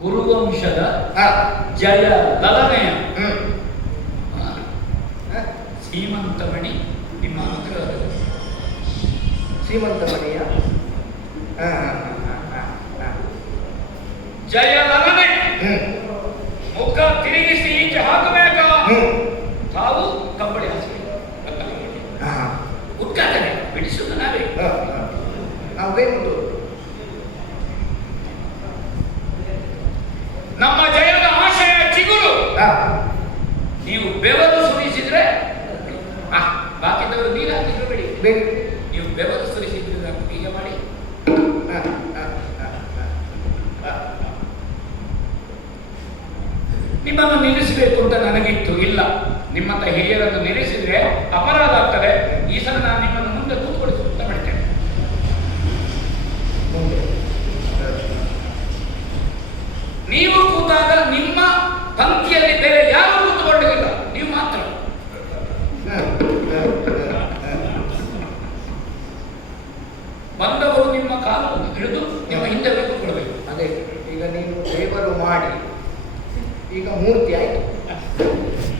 ಕುರುವಂಶದ ಜಯ ಲಲನೆಯ ಸೀಮಂತಮಣಿ ನಿಮ್ಮ ಅನುಗ್ರಹದ ಸೀಮಂತಮಣಿಯ ಜಯ ಲಲನೆ ಮುಖ ತಿರುಗಿಸಿ ಈಚೆ ಹಾಕಬೇಕ ತಾವು ಕಂಬಳಿ ಹಾಕಿ ಉದ್ಘಾಟನೆ ಬಿಡಿಸುವುದು ನಾವೇ ನಾವು ಬೇಕು ನಮ್ಮ ಜಯದ ಆಶಯ ಚಿಗುರು ನೀವು ಬೆವರು ಸುರಿಸಿದ್ರೆ ಬಾಕಿದವರು ನೀರು ಹಾಕಿದ್ರು ಬಿಡಿ ನೀವು ಬೆವರು ಸುರಿಸಿದ್ರೆ ಹೀಗೆ ಮಾಡಿ ನಿಮ್ಮನ್ನು ನಿಲ್ಲಿಸಬೇಕು ಅಂತ ನನಗಿತ್ತು. ಇಲ್ಲ, ನಿಮ್ಮಂತ ಹಿರಿಯರನ್ನು ನಿಲ್ಲಿಸಿದ್ರೆ ಅಪರಾಧ ಆಗ್ತದೆ. ಈ ಸಲ ನಾನು ನಿಮ್ಮನ್ನು ಮುಂದೆ ಕೂತ್ಕೊಳಿಸಿ ಅಂತ ಮಾಡ್ತೇನೆ. ನೀವು ಕೂತಾಗ ನಿಮ್ಮ ಪಂಕ್ತಿಯಲ್ಲಿ ಬೇರೆ ಯಾರು ಕೂತ್ಕೊಳ್ಳಿಲ್ಲ, ನೀವು ಮಾತ್ರ. ಬಂದವರು ನಿಮ್ಮ ಕಾಲು ಹಿಡಿದು ನಿಮ್ಮ ಹಿಂದೆ ಕೂತ್ಕೊಳ್ಬೇಕು. ಅದೇ ಈಗ ನೀವು ದೇವರು ಮಾಡಿ ಈಗ ಮೂರ್ತಿ ಆಯ್ತು.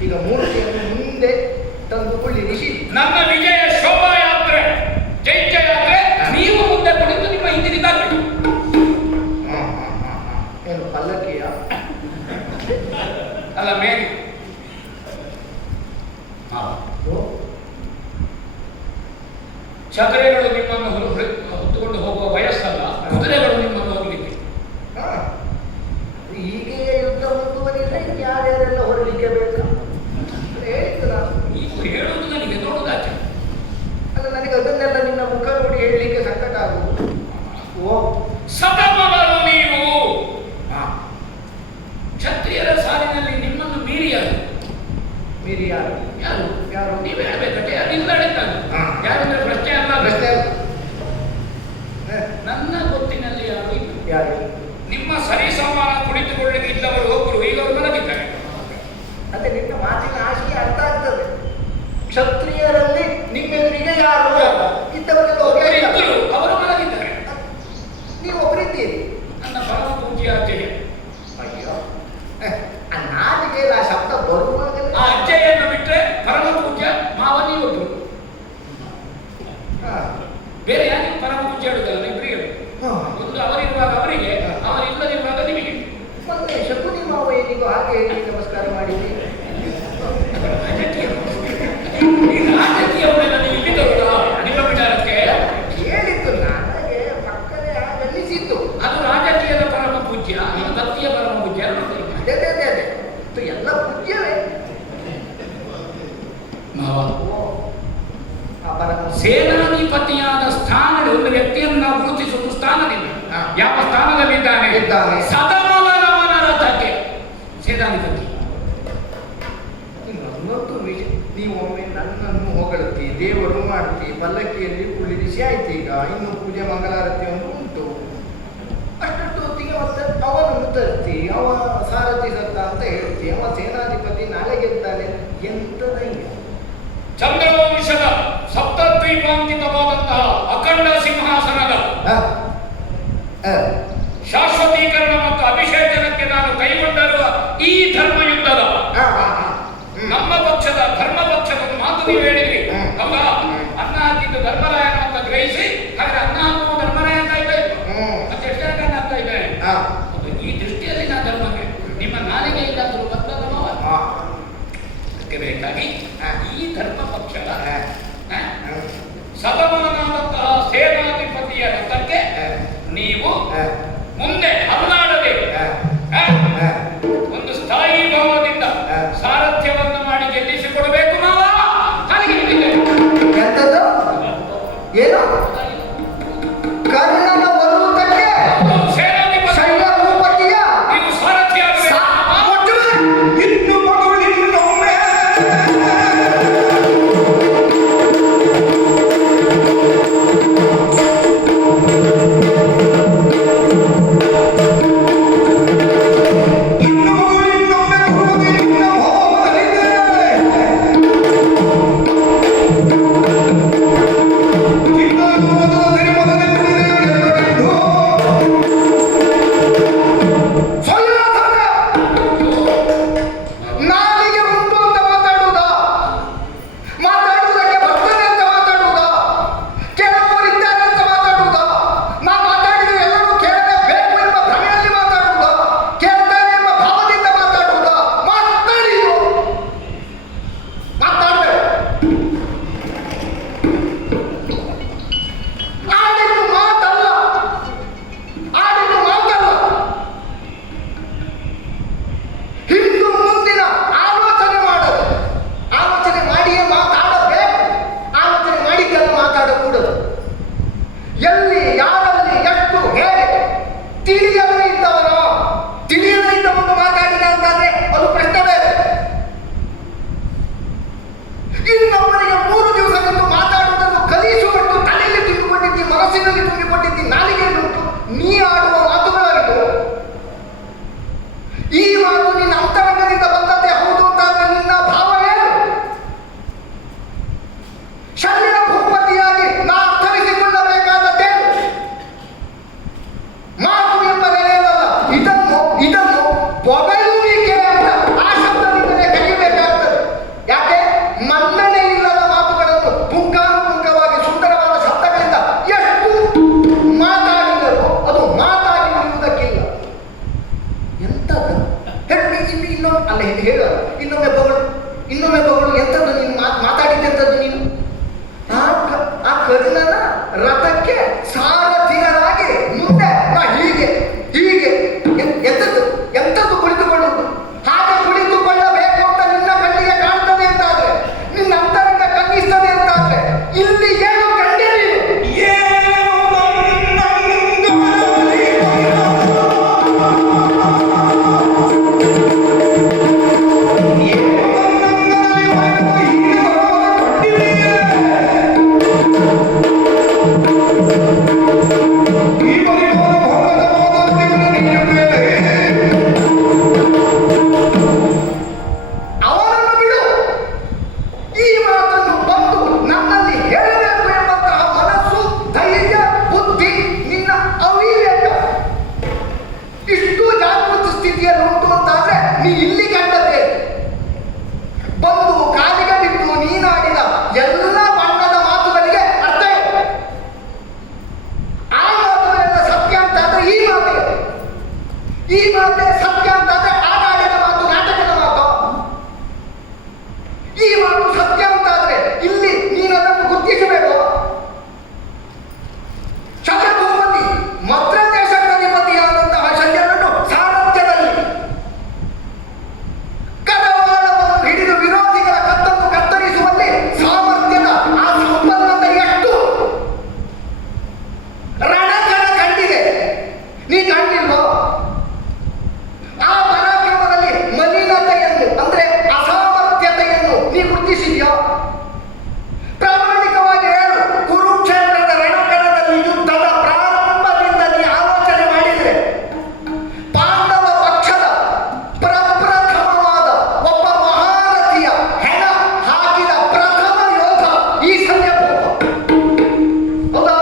ಈಗ ಮೂರ್ತಿಯನ್ನು ಮುಂದೆ ತಂದುಕೊಳ್ಳಿರಿಸಿ ನನ್ನ ವಿಜಯ ಶೋಭಾಯಾತ್ರೆ ಜೈತ್ಯಯಾತ್ರೆ ನೀವು ಮುಂದೆ ಕುಳಿತು ನಿಮ್ಮ ಹಿಂದಿನಿಂದ ಏನು ಪಲ್ಲಕ್ಕಿಯ ಅಲ್ಲ ಮೇಲೆ ಚಕ್ರೆಗಳು ನಿಮ್ಮನ್ನು ಹೊತ್ತುಕೊಂಡು ಹೋಗುವ ವಯಸ್ಸಲ್ಲ, ಕುದುರೆಗಳು ನಿಮ್ಮನ್ನು ಹೋಗಲಿಕ್ಕೆ. ಹೀಗೆ ಯುದ್ಧ ಮುಂದುವರಿದ್ರೆ ಯಾರ್ಯಾರೆಲ್ಲ ಹೊರಲಿಕ್ಕೆ ಬೇಕು ಹೇಳಿದ್ದು ನಾನು. ನೀವು ಹೇಳುವುದು ನನಗೆ ನೋಡುವುದಾಚೆ ಅಲ್ಲ, ನನಗೆ ಅದನ್ನೆಲ್ಲ ನಿನ್ನ ಮುಖ ನೋಡಿ ಹೇಳಲಿಕ್ಕೆ ಸಂಕಟ ಆಗುವುದು. ಓ ಸತಮಗಳು ನೀವು ಕ್ಷತ್ರಿಯರ ಸಾಲಿನಲ್ಲಿ ನಿಮ್ಮನ್ನು ಮೀರಿ ಯಾರು? ಮೀರಿ ಯಾರು? ಯಾರು ಯಾರು? ನೀವು ಹೇಳಬೇಕಟ್ಟೆ. ಅದಿಲ್ಲ ಯಾರಂದ್ರೆ ಪ್ರಶ್ನೆ ಅಲ್ಲ, ಪ್ರಶ್ನೆ ನನ್ನ ಗೊತ್ತಿನಲ್ಲಿ ಯಾರು ಇಲ್ಲ. ಯಾರು? ನಿಮ್ಮ ಸರಿಸಮಾನ ಕುಳಿತುಕೊಳ್ಳಿಕ್ಕೆ ಇದ್ದವರು ಒಬ್ಬರು, ಈಗ ಅವರು ಮಲಗಿದ್ದಾರೆ. ಅದೇ ನಿನ್ನ ಮಾತಿನ ಆಶೆ ಅರ್ಥ ಆಗ್ತದೆ. ಕ್ಷತ್ರಿಯರಲ್ಲಿ ನಿಮ್ಮೆದುರಿಗೆ ಯಾರು ಇದ್ದವರೆಲ್ಲ ಇದ್ದರು, ಅವರು ಮಲಗಿದ್ದಾರೆ. ನೀವು ಒಬ್ಬರಿದ್ದೀರಿ. ನನ್ನ ಪರಮ ಪೂಜ್ಯ ಅಜ್ಜಯ್ಯ. ಅಯ್ಯೋ, ನಾಲಿಗೆ ಆ ಶಬ್ದ ಬರುವಾಗ ಆ ಅಜ್ಜಯ್ಯನ್ನು ಬಿಟ್ಟರೆ ಪರಮ ಪೂಜ್ಯ ಮಾವನಿ ಒಬ್ಬರು. ಬೇರೆ ಯಾರಿಗೆ ಪರಮ ಪೂಜ್ಯ ಹೇಳುದಲ್ಲ, ಇಬ್ಬರಿಗೆ. ಒಂದು ಅವರಿರುವಾಗ ಅವರಿಗೆ, ಅವರಿಲ್ಲದಿರುವಾಗ ನಿಮಗೆ. ಮತ್ತೆ ಶಕುನಿ ಮಾವ ಏನಿಗೂ ಹಾಗೆ ಹೇಳಿ ನಮಸ್ಕಾರ ಮಾಡಿದ್ರಿ. ರಾಜಕೀಯವನ್ನೆಲ್ಲ ನೀವು ಇಲ್ಲಿದ್ದವಲ್ಲ ನಿಮ್ಮ ವಿಚಾರಕ್ಕೆ ಹೇಳಿದ್ದು ನನಗೆ ಪಕ್ಕನೇ ಹಾಗೆ ಅನ್ನಿಸಿದ್ದು. ಅದು ರಾಜಕೀಯದ ಪರಮ ಪೂಜ್ಯ, ಇದು ಭಕ್ತಿಯ ಪರಮ ಪೂಜ್ಯ. ಅದೇ ಅದೇ ಅದೇ ಅದೇ ಇದು ಎಲ್ಲ ಪೂಜ್ಯವೇ. ಸೇನಾಧಿಪತಿಯಾದ ಸ್ಥಾನದಲ್ಲಿ ಒಂದು ವ್ಯಕ್ತಿಯನ್ನು ನಾವು ಗುರುತಿಸುವುದು ಸ್ಥಾನದಿಂದ. ಯಾವ ಸ್ಥಾನದಲ್ಲಿದ್ದಾನೆ? ಸದಮಲನವನ ರಥಕ್ಕೆ ಸೇನಾಧಿಪತಿ. ನನ್ನೊಂದು ವಿಷಯ, ನೀವು ಒಮ್ಮೆ ನನ್ನನ್ನು ಹೊಗಳುತ್ತಿ, ದೇವರು ಮಾಡ್ತಿ, ಪಲ್ಲಕ್ಕಿಯಲ್ಲಿ ಕುಳ್ಳಿರಿಸಿ ಆಯ್ತು. ಈಗ ಇನ್ನು ಪೂಜೆ ಮಂಗಳಾರತಿ ಒಂದು ಉಂಟು. ಅಷ್ಟು ಹೊತ್ತಿಗೆ ಮತ್ತೆ ಅವನನ್ನು ತರ್ತಿ, ಅವ ಸಾರಥಿ ಸತ್ತ ಅಂತ ಹೇಳ್ತಿ, ಅವ ಸೇನಾಧಿಪತಿ ನಾಳೆ ಗೆಲ್ತಾನೆ. ಎಂತದಯ್ಯ ಚಂದ್ರವಂಶದ ಸಪ್ತದ್ವೀಪಾಂಕಿತವಾದಂತಹ ಅಖಂಡ ಸಿಂಹಾಸನದ ಶಾಶ್ವತೀಕರಣ ಮತ್ತು ಅಭಿಷೇಚನಕ್ಕೆ ನಾನು ಕೈಗೊಂಡಿರುವ ಈ ಧರ್ಮಯುದ್ಧದ ನಮ್ಮ ಪಕ್ಷದ ಧರ್ಮ ಪಕ್ಷದ ಮಾತು ನೀವು ಹೇಳಿದ್ರಿ ಹೌದಾ? ಅನ್ನ ಹಾಕಿದ್ದು ಧರ್ಮರಾಯನ ಅಂತ ಗ್ರಹಿಸಿ, ಹಾಗೆ ಅನ್ನ ಹಾಕುವ ಧರ್ಮರಾಯ ಅಂತ ಇದೆ. ಮತ್ತೆ ಎಷ್ಟು ಜನ ಆಗ್ತಾ ಇದ್ದಾರೆ? ಈ ದೃಷ್ಟಿಯಲ್ಲಿ ನಾ ಧರ್ಮಕ್ಕೆ ನಿಮ್ಮ ನಾಲಿಗೆ ಇಲ್ಲಾದರೂ ಬದಲಾದವ ಅದಕ್ಕೆ ಬೇಕಾಗಿ ಈ ಧರ್ಮ ಪಕ್ಷದ ಸದಮನಾದಂತಹ ಸೇನಾಧಿಪತಿಯ ರಥಕ್ಕೆ ನೀವು ಮುಂದೆ ಹಲ್ಲಾಡದೆ ಒಂದು ಸ್ಥಾಯಿ ಭಾವದಿಂದ ಸಾರಥ್ಯವನ್ನು ಮಾಡಿ ಗೆಲ್ಲಿಸಿಕೊಡಬೇಕು. ನಾವು ಇದನ್ನು ಬೊಗಳುವಿಕೆ ಅಂತ ಆ ಶಬ್ದದಿಂದಲೇ ಕಲಿಯಬೇಕಾಗ್ತದೆ. ಯಾಕೆ ಮನ್ನಣೆ ಇಲ್ಲದ ಮಾತುಗಳನ್ನು ಪುಂಖಾನುಪುಂಖವಾಗಿ ಸುಂದರವಾದ ಶಬ್ದಗಳಿಂದ ಎಷ್ಟು ಮಾತಾಡಿದರೂ ಅದು ಮಾತಾಗಿ ಉಳಿಯುವುದಕ್ಕಿಲ್ಲ. ಎಂತದ ಹೇಳಿ ಇನ್ನೊಮ್ಮೆ ಅಲ್ಲ ಹೇಳ ಇನ್ನೊಮ್ಮೆ ಬಗಳು ಎಂಥದ್ದು ನೀನು ಮಾತಾಡಿದ್ದೆಂಥದ್ದು ನೀನು ಆ ಕರ್ಣನ ರಥಕ್ಕೆ ಸಾರಥಿಗಳಾಗಿ ಮುಂದೆ ಹೀಗೆ ಎಂಥದ್ದು ಕುಳಿತುಕೊಳ್ಳುವುದು. ಹಾಗೆ ಕುಳಿತುಕೊಳ್ಳಬೇಕು ಅಂತ ನಿನ್ನ ಕಣ್ಣಿಗೆ ಕಾಣ್ತದೆ ಅಂತಾದ್ರೆ, ನಿನ್ನ ಅಂತರಂಗ ಕಣ್ಣಿಸ್ತದೆ ಅಂತಾದ್ರೆ ಇಲ್ಲಿ ಏನು ಕಂಡೇ ಈ ಮಾತೆ ಸತ್ಯ ಅಂತಾದ್ರೆ ಆಟಾಡಿದ ಮಾತು, ನಾಟಕದ ಮಾತು. ಈ ಮಾತು ಸತ್ಯ ಅಂತಾದ್ರೆ ಇಲ್ಲಿ ನೀನು ಅದನ್ನು ಗುರುತಿಸಬೇಕು. ಶಲ್ಯಭೂಪತಿ ಮದ್ರ ದೇಶದ ಅಧಿಪತಿಯಾದಂತಹ ಶಲ್ಯನನ್ನು ಸಾರಥ್ಯದಲ್ಲಿ ಕದವಾಳವನ್ನು ಹಿಡಿದು ವಿರೋಧಿಗಳ ಕತ್ತನ್ನು ಕತ್ತರಿಸುವಲ್ಲಿ ಸಾಮರ್ಥ್ಯದ ಆ ಸಂಪನ್ನತೆ ಎಷ್ಟು ರಣಕಣ ಕಂಡಿದೆ. ನೀ ಕಂಡಿಲ್ವೋ? ಆ ಪರಾಕ್ರಮದಲ್ಲಿ ಮಲಿನತೆಯನ್ನು ಅಂದ್ರೆ ಅಸಾಮರ್ಥ್ಯತೆಯನ್ನು ನೀ ಗುರುತಿಸಿದ್ಯೋ? ಪ್ರಾಮಾಣಿಕವಾಗಿ ಹೇಳು. ಕುರುಕ್ಷೇತ್ರದ ರಣಕಣದಲ್ಲಿ ಯುದ್ಧದ ಪ್ರಾರಂಭದಿಂದ ನೀ ಆಲೋಚನೆ ಮಾಡಿದರೆ ಪಾಂಡವ ಪಕ್ಷದ ಪ್ರಪ್ರಥಮವಾದ ಒಬ್ಬ ಮಹಾರಥಿಯ ಹೆಣ ಹಾಕಿದ ಪ್ರಥಮ ಯೋಧ ಈ ಶಲ್ಯಭೂಪ. ಹೌದಾ?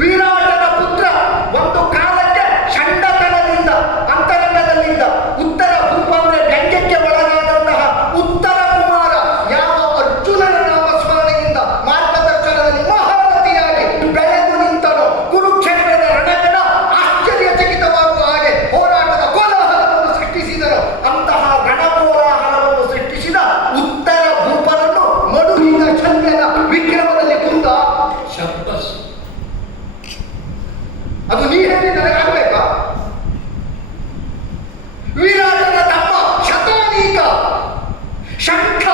ವಿರಾಟನ ಪುತ್ರ ಒಂದು ಕಾಲಕ್ಕೆ ಷಂಡತನದಿಂದ ಅಂತರಂಗದಲ್ಲಿದ್ದ ಉತ್ತರ ಭೂಪ ಅಂದ್ರೆ ವ್ಯಂಗ್ಯಕ್ಕೆ ಒಳಗಾದಂತಹ ಉತ್ತರ ಕುಮಾರ ಯಾವ ಅರ್ಜುನನ ನಾಮಸ್ಮರಣೆಯಿಂದ ಮಾರ್ಗದರ್ಶನದಲ್ಲಿ ಮಹಾರಥಿಯಾಗಿ ಬೆಳೆದು ನಿಂತನೋ, ಕುರುಕ್ಷೇತ್ರದ ರಣಕಣ ಆಶ್ಚರ್ಯಚಕಿತವಾಗುವ ಹಾಗೆ ಹೋರಾಟದ ಕೋಲಾಹಲವನ್ನು ಸೃಷ್ಟಿಸಿದನು. ಅಂತಹ ರಣಕೋಲಾಹಲವನ್ನು ಸೃಷ್ಟಿಸಿದ ಉತ್ತರ ಭೂಪನನ್ನು ಮಡುವಿನ ಶಲ್ಯನ ವಿಕ್ರಮದಲ್ಲಿ ಕುಂದ ಶಬ್ಬಸ್. ಅದು ನೀ ಹೇಳಿ ನನಗಾಗಬೇಕಾ? ವಿರಾಟನ ತಮ್ಮ ಶತಾನೀಕ ಶಂಖ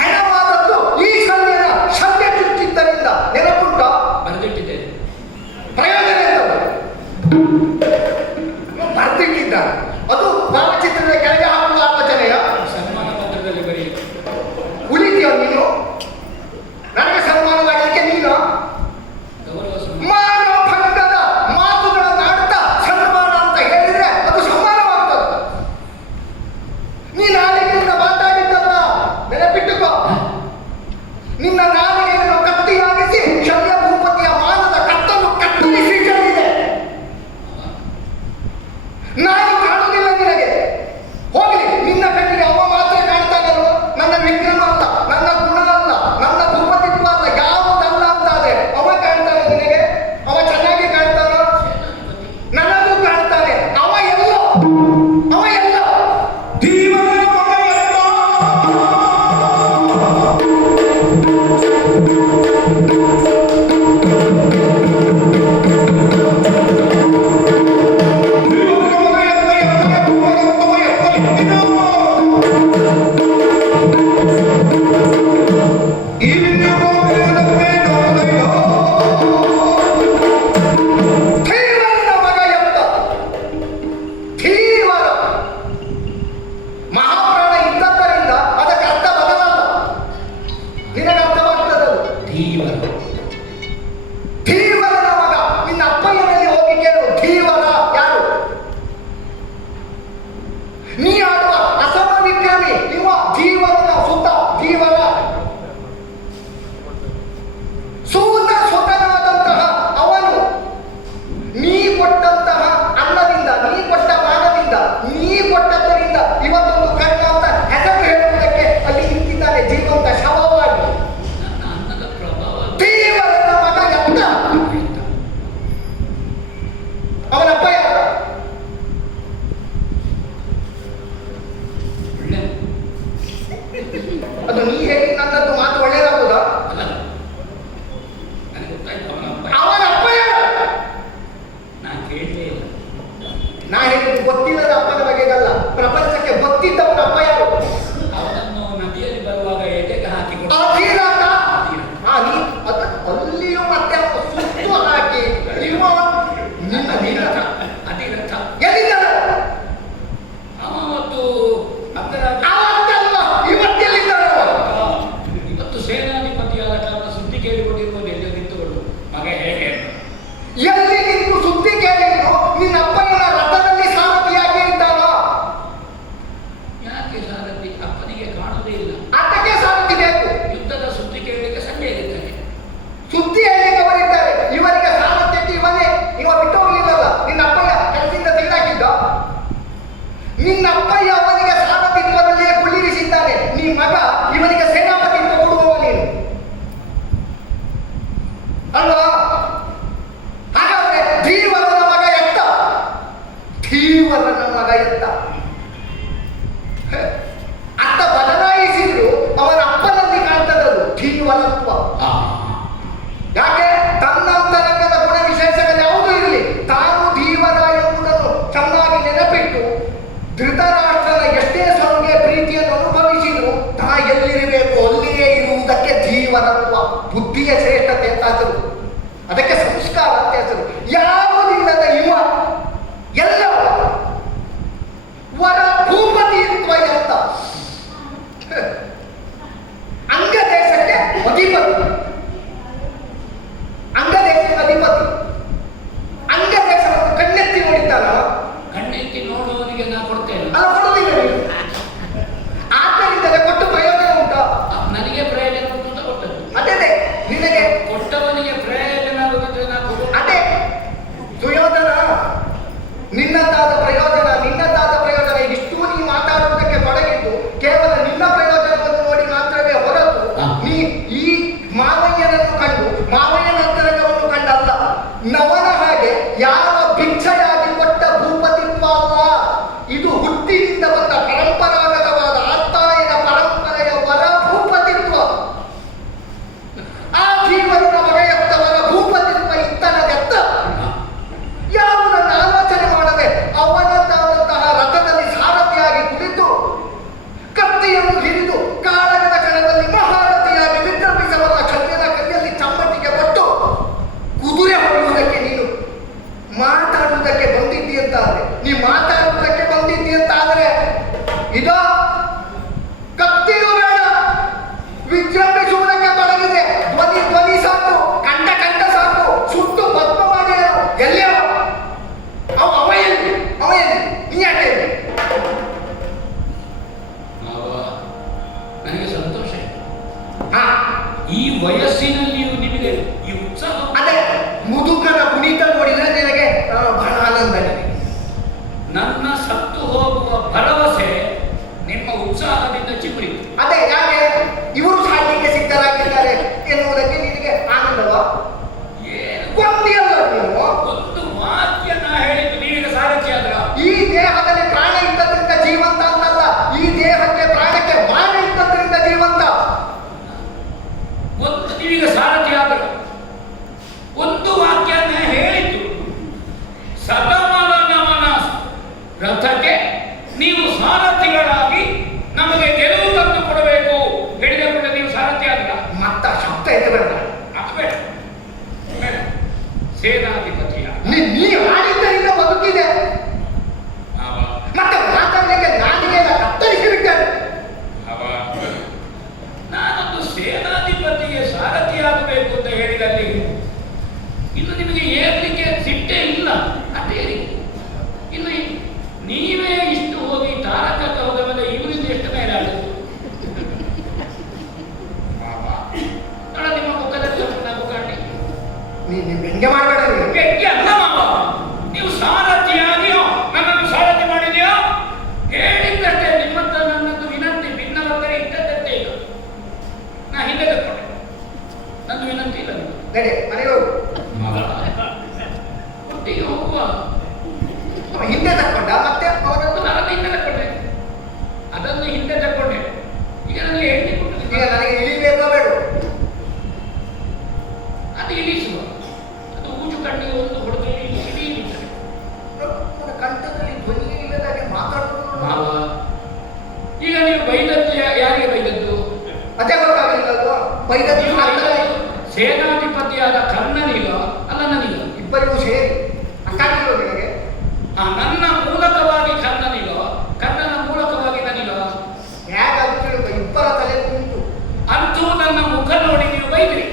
ಹೆಣವಾದದ್ದು ಈ ಶಲ್ಯನ ಶಲ್ಯ ಚುಚ್ಚಿದ್ದರಿಂದ ನೆನಪುಂಟ? ಬರೆದಿಟ್ಟಿದ್ದೇನೆ. ಪ್ರಯೋಜನ ಎಂತದು? ಬರ್ತಿಟ್ಟಿದ್ದಾರೆ. ಅದು ಭಾವಚಿತ್ರದ ಕೆಳಗೆ ಹಾಕುವ ಆಲೋಚನೆಯ ಸನ್ಮಾನ ಪತ್ರದಲ್ಲಿ ಬರೆಯಿತು. ಉಳಿತೀಯ ನೀನು? ನನಗೆ ಸನ್ಮಾನ ಮಾಡಲಿಕ್ಕೆ ನೀನು ಗೌರವ ಮಾನಭಂಗದ ಮಾತುಗಳನ್ನಾಡುತ್ತಾ ಸನ್ಮಾನ ಅಂತ ಹೇಳಿದ್ರೆ ಅದು ಸನ್ಮಾನವಾಗ್ತದೆ. ನೀ ನಾಲಿಗೆಯಿಂದ ಮಾತಾಡಿದ್ದಲ್ಲ ನೆನಪಿಟ್ಟುಕೋ. ನಿನ್ನ ನಾಲಿಗೆಯನ್ನು ಕತ್ತಿಯಾಗಿಸಿ ಶಲ್ಯ ಭೂಪತಿಯ ಮಾನದ ಕತ್ತನ್ನು ಕತ್ತರಿಸಿ ಚೆಲ್ಲಿದೆ. ನಾನು ಕಾಣುವುದಿಲ್ಲ ನಿನಗೆ. ಹೋಗಲಿ, ನಿನ್ನ ಕಣ್ಣಿಗೆ ಅವ ಮಾತ್ರ ಕಾಣ್ತಾನಲ್ವ? ನನ್ನ ವಿಕ್ರಮ ಅಲ್ಲ, ನನ್ನ ಗುಣ ಅಲ್ಲ, ನನ್ನ ಭೂಪತಿತ್ವ ಅಲ್ಲ, ಯಾವುದಲ್ಲ ಅಂತಾದ್ರೆ ಅವ ಕಾಣ್ತಾನೆ ನಿನಗೆ? ಅವ ಚೆನ್ನಾಗಿ ಕಾಣ್ತಾನ? ನನಗೂ ಕಾಣ್ತಾನೆ. ಅವ ಎಲ್ಲ ನಾ ಹೇಳಿದ್ದು ಗೊತ್ತಿಲ್ಲದ ಅಪ್ಪನ ಬಗೆಗಲ್ಲ, ಪ್ರಪಂಚಕ್ಕೆ ಗೊತ್ತಿದ್ದವನ ಅಪ್ಪ ಯಾರು? ಅವನನ್ನು ನದಿಯಲ್ಲಿ ಬರುವಾಗ ಎದೆಗೆ ಹಾಕಿಕೊಂಡು ಅಧೀರಥ. ಅಲ್ಲಿಯೂ ಮತ್ತೆ ಸುತ್ತು ಹಾಕಿ ನಿಮ್ಮ ನಿನ್ನ ಅಧಿರಥ ಅಧಿರಥ ಎಲ್ಲಿದ್ದಾನ? ಅವ ಮತ್ತು ಅರ್ಧರಾತ್ರಿ ಅವತ್ತಲ್ಲ, ಇವತ್ತೆಲ್ಲಿದ್ದಾನ? ಇವತ್ತು ಸೇನಾಧಿಪತಿಯಾದ ಕಾರಣ ಸುದ್ದಿ ಕೇಳಿಕೊಂಡಿರುವುದು ಎಲ್ಲಿ ನಿಂತುಕೊಂಡು ಮಗ ಹೇಗೆ ಎಲ್ಲಿ ನಿಂತು ಸುದ್ದಿ ಕೇಳಿದ್ರು ನಿನ್ನ ಅಪ್ಪನ ರಥದಲ್ಲಿ ಸಾರಥಿಯಾಗಿ ಇದ್ದಾನ. ಯಾಕೆ ಸಾರಥಿ ಅಪ್ಪನಿಗೆ ಕಾಣುವುದೇ ಇಲ್ಲ, ಅದಕ್ಕೆ ಸಾರಥಿ ಬೇಕು. ಯುದ್ಧದ ಸುದ್ದಿ ಕೇಳಲಿಕ್ಕೆ ಸಂಜೆ ಇರುತ್ತದೆ, ಸುದ್ದಿ ಹೇಳಲಿಕ್ಕೆ ಅವರಿದ್ದಾರೆ. ಇವರಿಗೆ ಸಾಮರ್ಥ್ಯಕ್ಕೆ ಇವ ಬಿಟ್ಟು ಹೋಗ್ಲಿಲ್ಲಲ್ಲ. ನಿನ್ನ ಅಪ್ಪಯ್ಯ ಕೆಲಸದಿಂದ ತೆಗೆದಾಕಿದ್ದ. ನಿನ್ನ ಅಪ್ಪಯ್ಯ ಅವನಿಗೆ ಸಾರಥಿತ್ವದಲ್ಲಿಯೇ ಕುಳ್ಳಿರಿಸಿದ್ದಾನೆ. ನೀ ಮಗ ಇವನಿಗೆ ಸೇನಾಪತಿತ್ವ ಕೊಡುವವ ನೀನು ಅಲ್ವಾ? ಹಾಗಾದ್ರೆ ಧೀವರನ ಮಗ ಎತ್ತ, ಧೀವರನ ಮಗ ಎತ್ತ. ಅತ್ತ ಬದಲಾಯಿಸಿದ್ರು ಅವನ ಅಪ್ಪನಲ್ಲಿ ಕಾಣ್ತದದು ಧೀವರತ್ವ. ಯಾಕೆ? ತನ್ನಂತರಂಗದ ಗುಣ ವಿಶೇಷಗಳು ಯಾವುದೂ ಇರಲಿ, ತಾನು ಧೀವರ ಎಂಬುದನ್ನು ಚೆನ್ನಾಗಿ ನೆನಪಿಟ್ಟು ಧೃತರಾಷ್ಟ್ರನ ಎಷ್ಟೇ ಸ್ವರ್ಗೆ ಪ್ರೀತಿಯನ್ನು ಅನುಭವಿಸಿದ್ರು ತಾ ಎಲ್ಲಿರಬೇಕು ಅಲ್ಲಿಯೇ ಇರುವುದಕ್ಕೆ ಧೀವರತ್ವ, ಬುದ್ಧಿಯ ಶ್ರೇಷ್ಠತೆ ಅಂತ ಹೆಸರು. ಅದಕ್ಕೆ ಸಂಸ್ಕಾರ ಅಂತ ಹೆಸರು. ಯಾವುದಿಲ್ಲದ ಇವ ಎಲ್ಲ ವರ ಭೂಪತಿತ್ವ ಎಂತ ಅಂಗ ದೇಶಕ್ಕೆ ಅಧಿಪತಿ, ಅಂಗ ದೇಶಕ್ಕೆ ಅಧಿಪತಿ. ಅಂಗ ದೇಶವನ್ನು ಕಣ್ಣೆತ್ತಿ ನೋಡಿದ್ದಾನ? ಕಣ್ಣೆತ್ತಿ ನೋಡುವವನಿಗೆ ನಾ ಕೊಡ್ತೇನೆ. ಅಲ್ಲ, ಕೊಡುವುದಿಲ್ಲ ನೀನು. ಆದ್ದರಿಂದಲೇ ಕೊಟ್ಟು ಪ್ರಯೋಜನ ಉಂಟಾ? ನನಗೆ ಪ್ರಯೋಜನ ಉಂಟು ಅಂತ ಕೊಟ್ಟದ್ದು. ಅದೇ ನಿನಗೆ ಕೊಟ್ಟವನಿಗೆ ಪ್ರಯೋಜನ ಆಗುತ್ತಿದ್ರೆ ನಾ ಕೊಡುವ. ಅದೇ ಸುಯೋಧನ ನಿನ್ನದಾದ ಪ್ರಯೋಜನ ಇಷ್ಟು ನೀ ಮಾತಾಡುವುದಕ್ಕೆ ತೊಡಗಿದ್ದು ಕೇವಲ ನಿನ್ನ ಪ್ರಯೋಜನವನ್ನು ನೋಡಿ ಮಾತ್ರವೇ ಹೊರತು ನೀ ಈ ಮಾವಯ್ಯನನ್ನು ಕಂಡು ಮಾವಯ್ಯನ ಅಂತರಂಗವನ್ನು ಕಂಡಲ್ಲ. ನವನ ಹಾಗೆ ಯಾವ ಭಿಕ್ಷೆಯಾಗಿ ಕೊಟ್ಟ ಭೂಪತಿತ್ವ ಅಲ್ಲ, ಇದು ಹುಟ್ಟಿನಿಂದ ಬಂದ ಪರಂಪರಾಗತವಾದ ಆತ್ತಾಯನ ಪರಂಪರೆಯ ವರ ಭೂಪತಿತ್ವ. ಆ ಜೀವನ ಮಗ ಎತ್ತವರ ಭೂಪತಿತ್ವ ಇತ್ತನದೆತ್ತ. ಯಾವುದನ್ನು ಆಲೋಚನೆ ಮಾಡದೆ ಅವನದ್ದಾದಂತಹ ರಥದಲ್ಲಿ ಸಾರಥಿಯಾಗಿ ಕುಳಿತು ಕತ್ತಿಯನ್ನು ಹಿಡಿದು ಕಾಳಗದ ಕಣದಲ್ಲಿ ಮಹಾರಥಿಯಾಗಿ ವಿಕ್ರಮಿಸಬಲ್ಲ ಕ್ಷತ್ರಿಯನ ಕೈಯಲ್ಲಿ ಚಮ್ಮಟಿಗೆ ಕೊಟ್ಟು ಕುದುರೆ ಹೊಡೆಯುವುದಕ್ಕೆ ನೀನು ಮಾತಾಡುವುದಕ್ಕೆ ಬಂದಿದ್ದಿ ಅಂತಾದ್ರೆ, ನೀ ಮಾತಾಡುವುದಕ್ಕೆ ಬಂದಿದ್ದಿ ಅಂತಾದ್ರೆ ಇದೋ ಕತ್ತಿಯೂ ಬೇಡ, ವಿಜೃಂಭಿಸುವುದಕ್ಕೆ ತೊಡಗಿದೆ. ಧ್ವನಿ ಸಾಕು, ಕಂಠ ಸಾಕು, ಸುಟ್ಟು ಪದ್ಮ ಮಾಡಿ ಎಲ್ಲಿ ಅವ ಎಲ್ಲಿ ನೀ ಯಾಕೆ? ನನಗೆ ಸಂತೋಷ ಆಯ್ತು. ಹಾ, ಈ ವಯಸ್ಸಿನಲ್ಲಿಯೂ ನಿಮಗೆ ಈ ಉತ್ಸಾಹ. ಅದೇ ಮುದುಕನ ಕುಣಿತ ನೋಡಿದ್ರೆ ನಿನಗೆ ಬಹಳ ಆನಂದ. ನನ್ನ ಸತ್ತು ಹೋಗುವ ಭರವಸೆ ನಿಮ್ಮ ಉತ್ಸಾಹದಿಂದ ಚಿಗುರಿತು. ಅದೇ ಯಾಕೆ ಇವರು ಸಾಯಲಿಕ್ಕೆ ಸಿದ್ಧರಾಗಿದ್ದಾರೆ ಎನ್ನುವುದಕ್ಕೆ ನಿನಗೆ ಆನಂದವಾ? ಏನು ಕೊಂದಿಯಲ್ಲ ನೀನು. ಒಂದು ವಾಕ್ಯ ನಾ ಹೇಳಿದ್ದು ನೀವೀಗ ಸಾರಥಿ ಆದ್ರ. ಈ ದೇಹದಲ್ಲಿ ಪ್ರಾಣ ಇದ್ದದ್ರಿಂದ ಜೀವಂತ ಅಂತಲ್ಲ, ಈ ದೇಹಕ್ಕೆ ಪ್ರಾಣಕ್ಕೆ ಮಾನ ಇದ್ದದ್ರಿಂದ ಜೀವಂತ. ಒಂದು ನೀವೀಗ ಸಾರಥಿ ಆದರು, ಒಂದು ವಾಕ್ಯನ ಹೇಳಿದ್ದು ಸದಮಲ ನಮನ ರಥಕ್ಕೆ ನೀವು ಸಾರಥಿಗಳಾಗಿ ನಮಗೆ ಸೇನಾಧಿಪತಿಯಾದ ಕರ್ಣನಿಗ ಅಲ್ಲ ನನಗ ಇಬ್ಬರಿಗೂ ಸೇರಿ ಅಷ್ಟಾಗಿರೋ ನಿನಗೆ ನನ್ನ ಮೂಲಕವಾಗಿ ಕರ್ಣನಿಗ ಕರ್ಣನ ಮೂಲಕವಾಗಿ ನನಗ ಹೇಗಾದ್ರೂ ತಿಳುಕ ಇಬ್ಬರ ತಲೆ ಉಂಟು ಅಂತೂ ನನ್ನ ಮುಖ ನೋಡಿ ನೀವು ಬೈದ್ರಿ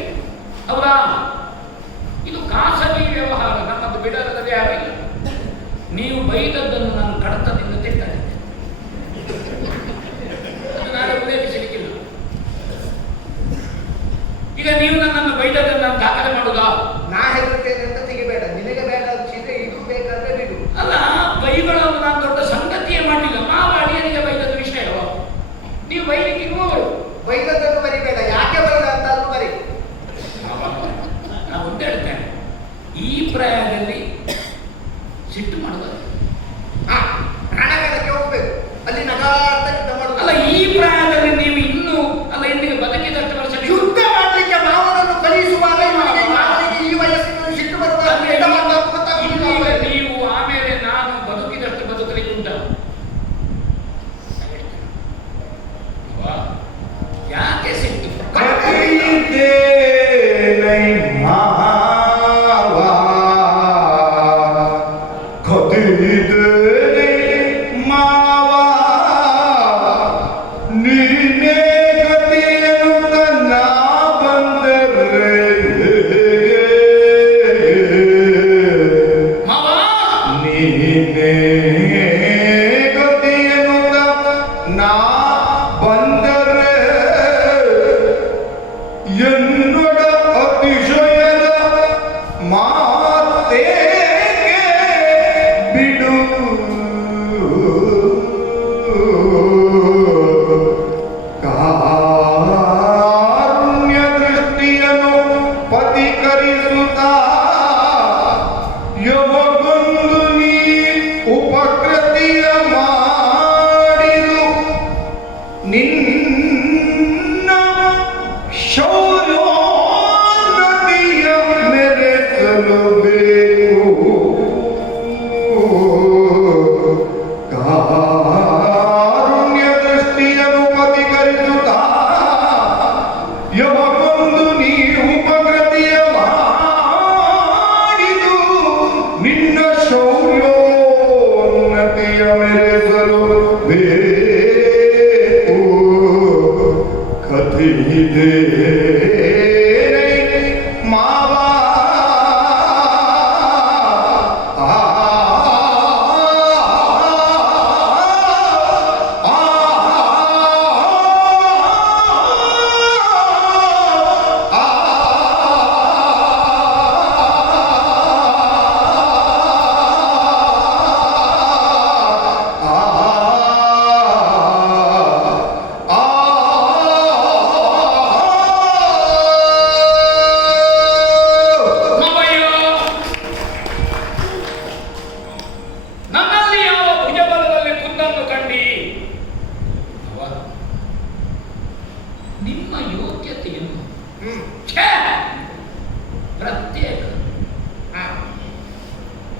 ಹೌದಾ? ಇದು ಖಾಸಗಿ ವ್ಯವಹಾರ, ನಮ್ಮದು ಬಿಡರದ ವ್ಯವಹಾರ ಇಲ್ಲ. ನೀವು ಬೈದದ್ದನ್ನು ನಾನು ಕಡತದಿಂದ ತೆಗ್ತಾಯಿದ್ದೆ, ಅದು ನಾಳೆ ಉಲ್ಲೇಖಿಸಲಿಕ್ಕಿಲ್ಲ. ಈಗ ನೀವು ನನ್ನನ್ನು ಬೈದದ್ದನ್ನು ನಾನು ದಾಖಲೆ ಮಾಡುದಾ? ನಾ ಹೆದರ್ತೇನೆ ಅಂತ ತೆಗಿಬೇಡ, ನಿನಗೆ ಬೇಡ ಅನ್ಸಿದ್ರೆ ಇದು ಬೇಕಾದ್ರೆ ಬಿಡು. ಅಲ್ಲ, ಬೈಗಳನ್ನು ನಾನು ದೊಡ್ಡ ಸಂಗತಿಯೇ ಮಾಡಲಿಲ್ಲ. ಮಾವ ಅಡಿಯನಿಗೆ ಬೈದದ ವಿಷಯ ನೀವು ಬೈಲಿಕ್ಕೆ ಇರುವವರು. ಬೈದದ್ದನ್ನು ಬರಿಬೇಡ, ಯಾಕೆ ಬೈದ ಅಂತ ಅದು ಬರಿ. ನಾನು ಒಂದು ಹೇಳ್ತೇನೆ, ಈ ಪ್ರಾಯದಲ್ಲಿ ಸಿಟ್ಟು ಮಾಡುವುದು ರಣಕಲಕ್ಕೆ ಹೋಗ್ಬೇಕು, ಅಲ್ಲಿ ನಗಾಡ್ತಾ ಯುದ್ಧ ಮಾಡುದು. ಅಲ್ಲ, ಈ ಪ್ರಾಯದಲ್ಲಿ ನೀವು ಇನ್ನೂ ಅಲ್ಲ ಇಂದಿಗೆ ಬದುಕಿದಷ್ಟು ವರ್ಷ ಯುದ್ಧ ಮಾಡಲಿಕ್ಕೆ ಮಾವನನ್ನು ಕಲಿಸುವಾಗ ಮಾವನಿಗೆ ಈ ವಯಸ್ಸಿನಲ್ಲಿ ಸಿಟ್ಟು ಬರುವಾಗ ನೀವು ಆಮೇಲೆ ನಾನು ಬದುಕಿದಷ್ಟು ಬದುಕಲಿಕ್ಕೆ ಉಂಟ. ಯಾಕೆ ಸಿಟ್ಟು?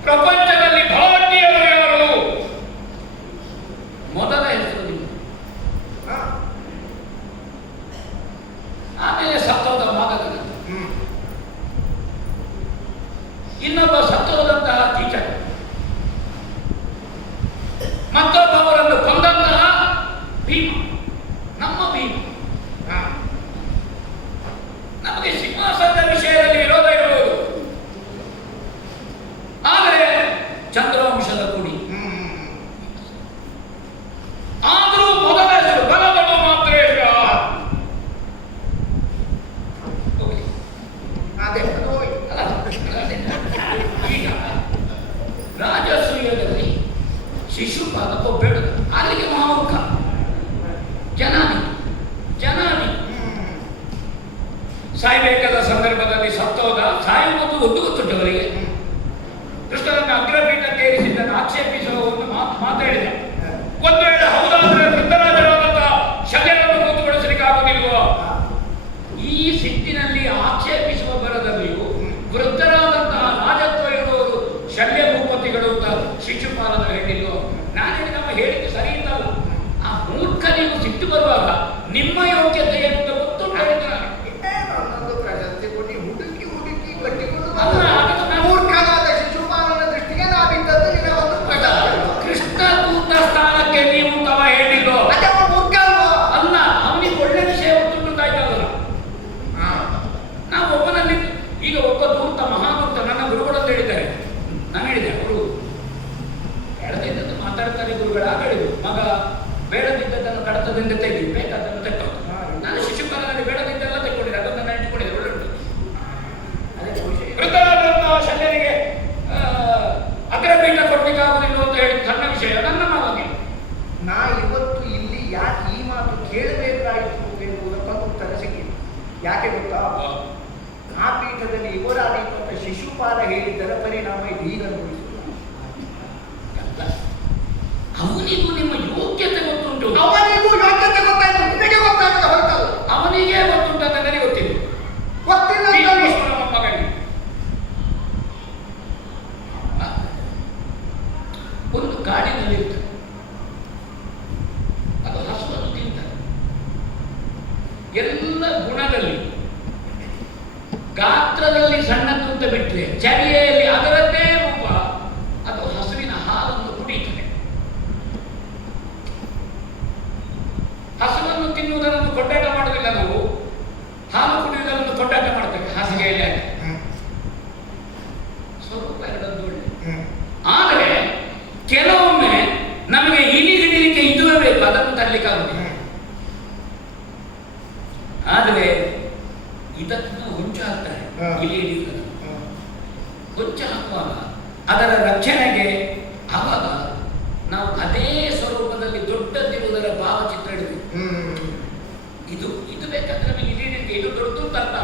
ಪ್ರಪಂಚದಲ್ಲಿ ಭಾರತೀಯರು ಯಾರು? ಮೊದಲ ಹೆಸರು ನಿಮ್ಮ, ಆಮೇಲೆ ಸತ್ತೋದ ಮಾದಕಗಳು, ಇನ್ನೊಬ್ಬ ಸತ್ತೋದಂತಹ ಟೀಚರ್, ಮತ್ತೊಬ್ಬವರನ್ನು ಕೊಂದಂತಹ ಭೀಮ, ನಮ್ಮ ಭೀಮ. ನಮಗೆ ಸಿಂಹಾಸನದ ವಿಷಯದಲ್ಲಿ ವಿರೋಧ ಇರಬಹುದು, ಆದರೆ ಚಂದ್ರವಂಶದ ಕುಡಿ. ಆದರೂ ಮೊದಲ ಹೆಸರು ಬಲಗಡು ಮಾತ್ರೇಶ. ಈಗ ರಾಜಸೂಯದಲ್ಲಿ ಶಿಶುಪಾಲ ಕೊಬ್ಬೇಡ, ಅಲ್ಲಿಗೆ ಮಹಾಮುಖ ಜನಾನಿ ಸಾಯ್ಬೇಕಾದ ಸಂದರ್ಭದಲ್ಲಿ ಸತ್ತೋದ. ಸಾಯುವುದು ಒಂದು ಗೊತ್ತುಂಟವರಿಗೆ. ಕೃಷ್ಣನನ್ನು ಅಗ್ರಪೀಠಕ್ಕೆ ಏರಿಸಿದ್ದನ್ನು ಆಕ್ಷೇಪಿಸುವ ಒಂದು ಮಾತಾಡಿದ. ಒಂದು ವೇಳೆ ಹೌದಾದ್ರೆ ವೃತ್ತರಾಜರಾದಂತಹ ಶಲ್ಯರನ್ನು ಕೂತುಗೊಳಿಸಲಿಕ್ಕೆ ಆಗುವುದಿಲ್ವೋ? ಈ ಸಿಟ್ಟಿನಲ್ಲಿ ಆಕ್ಷೇಪಿಸುವ ಬರದಲ್ಲಿಯೂ ವೃತ್ತರಾದಂತಹ ರಾಜತ್ವ ಇರುವವರು ಶಲ್ಯ ಭೂಪತಿಗಳು ಅಂತ ಶಿಶುಪಾಲನ ಹೇಳಿಲ್ವೋ? ನಾನು ಹೇಳಿದವ ಹೇಳಿದ್ದು ಸರಿ ಇದ್ದಲ್ಲ. ಆ ಮೂರ್ಖನಿಗೂ ಸಿಟ್ಟು ಬರುವಾಗ ನಿಮ್ಮ ಯೋಗ್ಯತೆ ಅಂತ ಗೊತ್ತು ಹೇಳಿದ ಪ್ರಶಸ್ತಿ ಕೊಟ್ಟು ಅವನಿಗೂ ನಿಮ್ಮ ಯೋಗ್ಯತೆ ಗೊತ್ತುಂಟು. ಅವನಿಗೂ ಯೋಗ್ಯತೆ ಗೊತ್ತಾಯ್ತು, ನಿನಗೆ ಗೊತ್ತಾಗದ ಹೊರತಲ್ಲ. ಅವನಿಗೆ ಗೊತ್ತುಂಟು ಅಂತ ನನಗೆ ಗೊತ್ತಿಲ್ಲ. ಗೊತ್ತಿಲ್ಲ ಈಶ್ವರ ಮಗನಿಗೆ ಒಂದು ಕಾಡಿನಲ್ಲಿ ಇರ್ತದೆ, ಅದು ಹಸುವನ್ನು ತಿಂತಾರೆ. ಎಲ್ಲ ಗುಣದಲ್ಲಿ ಗಾತ್ರದಲ್ಲಿ ಸಣ್ಣದು ಅಂತ ಬಿಟ್ಟರೆ ಚರ್ಯೆಯಲ್ಲಿ ಅದರದ್ದೇ ರೂಪ. ಅದು ಹಸುವಿನ ಹಾಲನ್ನು ಕುಡಿಯುತ್ತದೆ. ಹಸುವನ್ನು ತಿನ್ನುವುದನ್ನು ಕೊಂಡಾಟ ಮಾಡುವುದಿಲ್ಲ ನಾವು, ಹಾಲು ಕುಡಿಯುವುದನ್ನು ಕೊಂಡಾಟ ಮಾಡ್ತೇವೆ ಹಾಸಿಗೆಯಲ್ಲಿ ಆಗಿ. ಸ್ವರೂಪ ಎರಡದ್ದು ಒಳ್ಳೆ. ಆದರೆ ಕೆಲವೊಮ್ಮೆ ನಮಗೆ ಇಲಿ ಹಿಡಿಲಿಕ್ಕೆ ಇದುವೇ ಬೇಕು, ಅದನ್ನು ತರಲಿಕ್ಕಾಗುವುದಿಲ್ಲ. ಆದರೆ ಇದನ್ನು ಹೊಂಚು ಹಾಕ್ತಾರೆ. ಇಲಿ ಹಿಡಿಯುತ್ತದೆ ಹೊಂಚು ಹಾಕುವಾಗ ಅದರ ರಕ್ಷಣೆಗೆ ಆವಾಗ ನಾವು ಅದೇ ಸ್ವರೂಪದಲ್ಲಿ ದೊಡ್ಡದಿರುವುದರ ಭಾವಚಿತ್ರ ಇಡಬೇಕು. ಇದು ಇದು ಬೇಕಾದ್ರೆ ನಮಗೆ ಇಲಿ ಹಿಡಿಲಿಕ್ಕೆ ಇದು ದೊಡ್ಡದು ಅಂತ ಅರ್ಥ.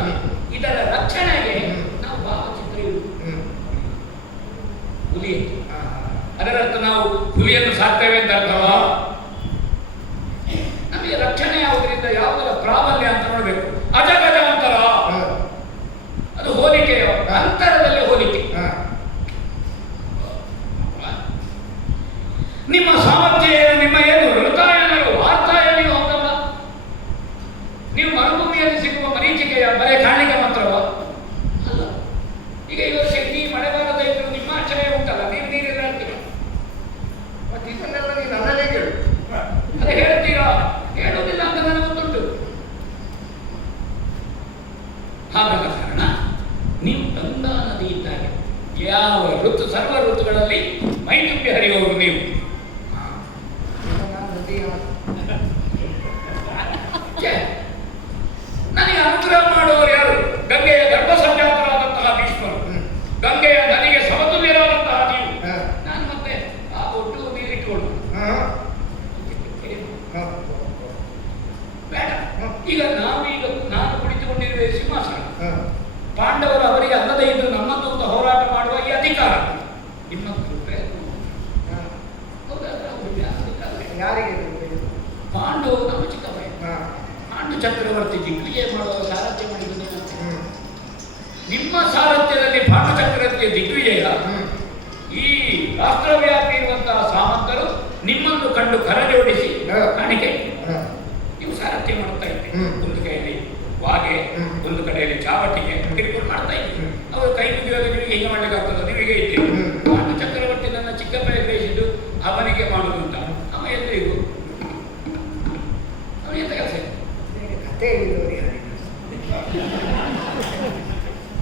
ಇದರ ರಕ್ಷಣೆಗೆ ನಾವು ಭಾವಚಿತ್ರ ಇಡುವುದು. ಹುಲಿ ಅದರರ್ಥ ನಾವು ಹುಲಿಯನ್ನು ಸಾಕ್ತೇವೆ ಅಂತ ಅರ್ಥವಾ? ನಮಗೆ ರಕ್ಷಣೆ ಯಾವುದರಿಂದ, ಯಾವುದರ ಪ್ರಾಬಲ್ಯ ಅಂತ ನೋಡಬೇಕು. ಅಜಗಜ ಅಂತರ, ಅದು ಹೋಲಿಕೆಯ ಅಂತರದಲ್ಲಿ ಹೋಲಿಕೆ. ನಿಮ್ಮ ಸಾಮರ್ಥ್ಯ ಏನು, ನಿಮ್ಮ ಏನು ಋತಾಯನರು ವಾರ್ತಾಯನಿಯೋ ಹೌದಲ್ಲ. ನೀವು ಮರುಭೂಮಿಯಲ್ಲಿ ಸಿಗುವ ಮರೀಚಿಕೆಯ ಬರೇ ಕಾಣಿಕೆ ಮಾತ್ರವ ಅಲ್ಲ. ಈಗ ಈ ವರ್ಷ ಈ ಮಳೆ ಬಾರದ ಇದ್ರು ನಿಮ್ಮ ಆಶ್ಚರ್ಯ ಉಂಟಲ್ಲ, ನೀವು ನೀರೆಲ್ಲ ಹೇಳ್ತೀರ. ಮತ್ತೆ ಇದನ್ನೆಲ್ಲ ನೀನು ನನ್ನಲ್ಲೇ ಕೇಳು. ಅದೇ ಹೇಳ್ತೀರಾ? ಹೇಳೋದಿಲ್ಲ ಅಂತ ನನಗೆ ಗೊತ್ತುಂಟು. ಹಾಗಾದ ಕಾರಣ ನೀವು ಗಂಗಾ ನದಿ ಇದ್ದಾಗ ಯಾವ ಋತು, ಸರ್ವ ಋತುಗಳಲ್ಲಿ ಮೈ ತುಂಬಿ ಹರಿಯುವವರು ನೀವು. ನನಗೆ ಅನುಗ್ರಹ ಮಾಡುವವರು ಯಾರು? ಗಂಗೆಯ ಗರ್ಭ ಸಂಜಾತರಾದಂತಹ ಭೀಷ್ಮರು, ಗಂಗೆಯ ನದಿಗೆ ಸಮತುಲ್ಯರಾದಂತಹ ನೀವು. ನಾನು ಮತ್ತೆ ಆ ಒಟ್ಟು ನೀರಿಟ್ಟುಕೊಳ್ಳು ಬೇಡ. ಈಗ ನಾನು ಕುಳಿತುಕೊಂಡಿರುವ ಸಿಂಹಾಸನ, ಪಾಂಡವರು ಅವರಿಗೆ ಅಲ್ಲದೆ ಇದ್ದು ನಮ್ಮನ್ನು ಅಂತ ಹೋರಾಟ ಮಾಡುವ ಈ ಅಧಿಕಾರ ಇನ್ನೊಂದು ಯಾರಿಗೆ? ಪಾಂಡವರು ನಮ್ಮ ಚಿಕ್ಕಪ್ಪ. ಪಾಂಡು ಚಕ್ರವರ್ತಿ ದಿಗ್ವಿಜಯ ಮಾಡುವ ಸಾರಥ್ಯ ಮಾಡಿದ್ದು ನಿಮ್ಮ ಸಾರಥ್ಯದಲ್ಲಿ ಪಾಂಡು ಚಕ್ರವರ್ತಿಯ ದಿಗ್ವಿಜಯ. ಈ ರಾಷ್ಟ್ರವ್ಯಾಪಿ ಇರುವಂತಹ ಸಾಮಂತರು ನಿಮ್ಮನ್ನು ಕಂಡು ಕರಜೋಡಿಸಿ ಕಾಣಿಕೆ ನೀವು ಸಾರಥ್ಯ ಮಾಡ್ತಾ ಇದ್ದೀರಿ. ಒಂದು ಕೈಯಲ್ಲಿ ವಾಗೆ, ಒಂದು ಕಡೆಯಲ್ಲಿ ಚಾವಟಿಗೆ ಕಿರಿಕೊಂಡು ಮಾಡ್ತಾ ಇದ್ದೀರಿ. ಅವರು ಕೈ ಮುಗಿಯುವಾಗ ನಿಮಗೆ ಹೀಗೆ ಮಾಡ್ಲಿಕ್ಕೆ ಆಗ್ತದೆ, ನೀವೀಗೆ ಇದ್ದೀರಿ. ಪಾಂಡು ಚಕ್ರವರ್ತಿ ನನ್ನ ಚಿಕ್ಕಪ್ಪ ಗ್ರಹಿಸಿದ್ದು ಅವನಿಗೆ ಮಾಡುವುದು ಅಂತ. ಅವ ಎಲ್ರಿಗೂ ಅವನು ಎಂತ ಕೆಲಸ ಇದೆ? ಕತೆ ಹೇಳಿದವರು ಯಾರು?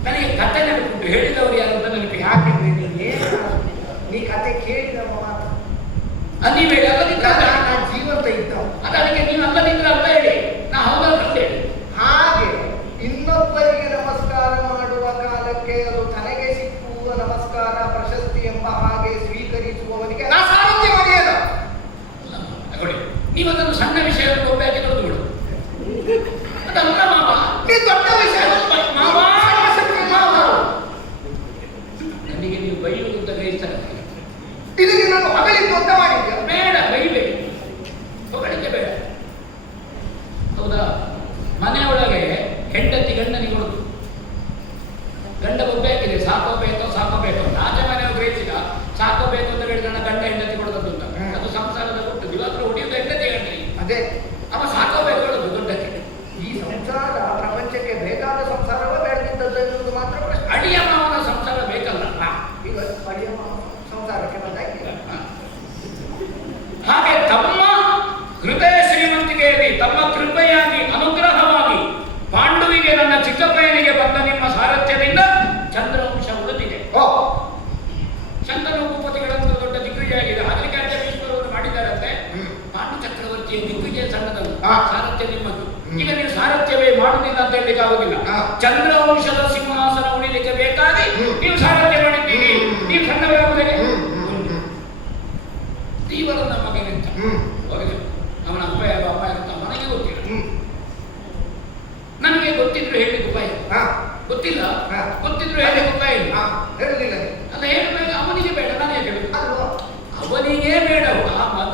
ನನಗೆ ಕತೆ ನೆನಪುಂಟು, ಹೇಳಿದವರು ಯಾರು ಅಂತ ನೆನಪಿಗೆ. ಯಾಕೆ ನೀ ಕತೆ ಕೇಳಿದ ಮಾತು ನೀವು ಹೇಳಿ ಅಲ್ಲದಿದ್ದ ನಾನು ಜೀವಂತ ಇದ್ದವ. ಅದಕ್ಕೆ ನೀವು ಅಲ್ಲದಿದ್ರೆ ಅಂತ ಹೇಳಿ, ನಾ ಹೌದಲ್ಲ ಅಂತ ಹೇಳಿ. ಹಾಗೆ ಇನ್ನೊಬ್ಬರಿಗೆ ನಮಸ್ಕಾರ ಮಾಡುವ ಕಾಲಕ್ಕೆ ಅದು ತನಗೆ ಸಿಕ್ಕುವ ನಮಸ್ಕಾರ ಪ್ರಶಸ್ತಿ ಎಂಬ ಹಾಗೆ ಸ್ವೀಕರಿಸುವವನಿಗೆ ನಾ ಸಾರಥ್ಯ ಮಾಡಿಯಲ್ಲ. ನೋಡಿ, ನೀವು ಅದನ್ನು ಸಣ್ಣ ವಿಷಯವನ್ನು ಒಬ್ಬಾಗಿ ನೋಡಿಬಿಡು. ಅದಲ್ಲ ಮಾವ, ನೀ ದೊಡ್ಡ ವಿಷಯ ಮಾವ ನನಗೆ ನೀವು ಬೈಯುವುದು ಅಂತ ಗ್ರಹಿಸ್ತಾರೆ. ಇದಕ್ಕೆ ನಾನು ಹೊಗಳಿದ್ದು ಅಂತ ಮಾಡಿದ್ದೆ. ಬೇಡ, ಬೈಬೇಡಿ, ಹೊಗಳಿಕೆ ಬೇಡ. ಹೌದಾ? ಮನೆಯೊಳಗೆ ಹೆಂಡತಿ ಗಂಡನಿಗೆ ಕೊಡುದು, ಗಂಡ ಒಬ್ಬಾಗಿದೆ, ಸಾಕೋಬೇಕೋ ಸಾಕೋಬೇಕೋ. ರಾಜ ಮನೆಯವರು ಗ್ರಹಿಸಿದ ಸಾಕೋಬೇಕು ಅಂತ ಹೇಳಿದ ಗಂಡ ಹೆಂಡತಿ ಕೊಡೋದು ಅಂತ. ಅದು ಸಂಸಾರದ ಕೊಟ್ಟು ದಿವಾಕರು ಹೊಡೆಯುವುದು ಹೆಂಡತಿ ಗಂಡನಿಗೆ. ಅದೇ ಅವ ಸಾಕೋಬೇಕು ಹೇಳೋದು ದೊಡ್ಡಕ್ಕೆ. ಈ ಸಂಸಾರ ಪ್ರಪಂಚಕ್ಕೆ ಬೇಕಾದ ಸಂಸಾರವ ಬೇಡದಿದ್ದದ್ದು ಎನ್ನುವುದು ಮಾತ್ರ ಪ್ರಶ್ನೆ. ಅಳಿಯ ಮಾವನ ಸಂಸಾರ ಬೇಕಲ್ಲ. ಈಗ ಅಳಿಯ ಸಂಸಾರಕ್ಕೆ ಬಂದಾಯ್ತು. ಹಾಗೆ ತಮ್ಮ ಹೃದಯ ಶ್ರೀಮಂತಿಕೆಯಲ್ಲಿ ತಮ್ಮ ಕೃಪೆಯಾಗಿ ಅನುಗ್ರಹವಾಗಿ ಪಾಂಡುವಿಗೆ ನನ್ನ ಚಿಕ್ಕಪ್ಪಯ್ಯನಿಗೆ ಬಂದ ನಿಮ್ಮ ಸಾರಥ್ಯದಿಂದ ಚಂದ್ರವಂಶ ಉಳಿದಿದೆ. ಶಂತನು ಭೂಪತಿಗಳಂತೂ ದೊಡ್ಡ ದಿಗ್ವಿಜಯ ಆಗಿದೆ. ಆಗಲಿಕ್ಕೆ ಭೀಷ್ಮರವರು ಮಾಡಿದ್ದಾರಂತೆ. ಪಾಂಡು ಚಕ್ರವರ್ತಿಯ ದಿಗ್ವಿಜಯ ಸಣ್ಣದಲ್ಲ, ಸಾರಥ್ಯ ನಿಮ್ಮದು. ಈಗ ನೀವು ಸಾರಥ್ಯವೇ ಮಾಡುವುದಿಲ್ಲ ಅಂತ ಹೇಳಲಿಕ್ಕೆ ಆಗುದಿಲ್ಲ. ಚಂದ್ರವಂಶದ ಸಿಂಹಾಸನ ಉಳಿಲಿಕ್ಕೆ ಬೇಕಾಗಿ ನೀವು ಸಾರಥ್ಯ ಮಾಡಿದ್ದೀರಿ. ನೀವು ಸಣ್ಣವರಾಗುವುದೇ ತೀವ್ರನ ಮಗನಿಂದ ಅವನ ಅಪ್ಪ ಯಾವ ಅಪ್ಪ ಅಂತ ನನಗೆ ಗೊತ್ತಿಲ್ಲ. ನನಗೆ ಗೊತ್ತಿದ್ರು ಹೇಳಿ ಉಪಾಯ ಗೊತ್ತಿಲ್ಲ, ಗೊತ್ತಿದ್ರು ಹೇಳಿ ಉಪಾಯ ಇಲ್ಲ. ಹೇಳುದಿಲ್ಲ ಅಲ್ಲ, ಹೇಳಬೇಕು ಅವನಿಗೆ ಬೇಡ, ನಾನೇ ಹೇಳುದು. ಅಲ್ವಾ? ಅವನಿಗೆ ಬೇಡ, ಆ ಮಗ